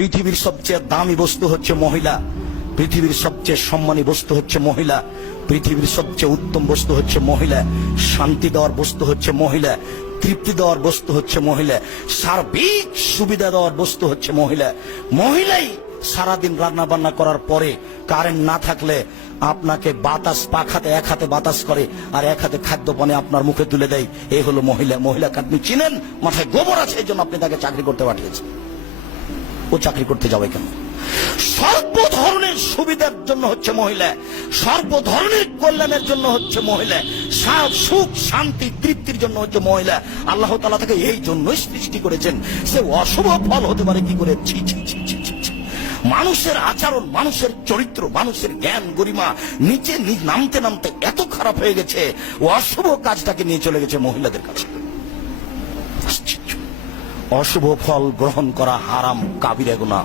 পৃথিবীর সবচেয়ে দামি বস্তু হচ্ছে মহিলা, পৃথিবীর সবচেয়ে সম্মানী বস্তু হচ্ছে মহিলা, পৃথিবীর সবচেয়ে উত্তম বস্তু হচ্ছে মহিলা, শান্তি দেওয়ার বস্তু হচ্ছে মহিলা, তৃপ্তি দেওয়ার বস্তু হচ্ছে মহিলা, সার্বিক সুবিধা দেওয়ার বস্তু হচ্ছে মহিলা। মহিলাই সারাদিন রান্না বান্না করার পরে কারেন্ট না থাকলে আপনাকে বাতাস পাখাতে এক হাতে বাতাস করে আর এক হাতে খাদ্য পানি আপনার মুখে তুলে দেয়। এই হলো মহিলা। মহিলাকে আপনি চিনেন, মাথায় গোবর আছে, এই জন্য আপনি তাকে চাকরি করতে পাঠিয়েছেন। ও চাকরি করতে যাবে কেন? সর্ব ধরনের সুবিধার জন্য হচ্ছে মহিলা, সর্ব ধরনের কল্যাণের জন্য হচ্ছে মহিলা, সুখ শান্তি তৃপ্তির জন্য হচ্ছে মহিলা। আল্লাহ তাআলা তাকে এই জন্যই সৃষ্টি করেছেন। সে অশুভ ফল হতে পারে কি করে? ছি ছি ছি ছি ছি ছি। মানুষের আচরণ, মানুষের চরিত্র, মানুষের জ্ঞান গরিমা নিচে নামতে নামতে এত খারাপ হয়ে গেছে, অশুভ কাজটাকে নিয়ে চলে গেছে মহিলাদের কাছে। অশুভ ফল গ্রহণ করা হারাম, কাবিরা গুনাহ।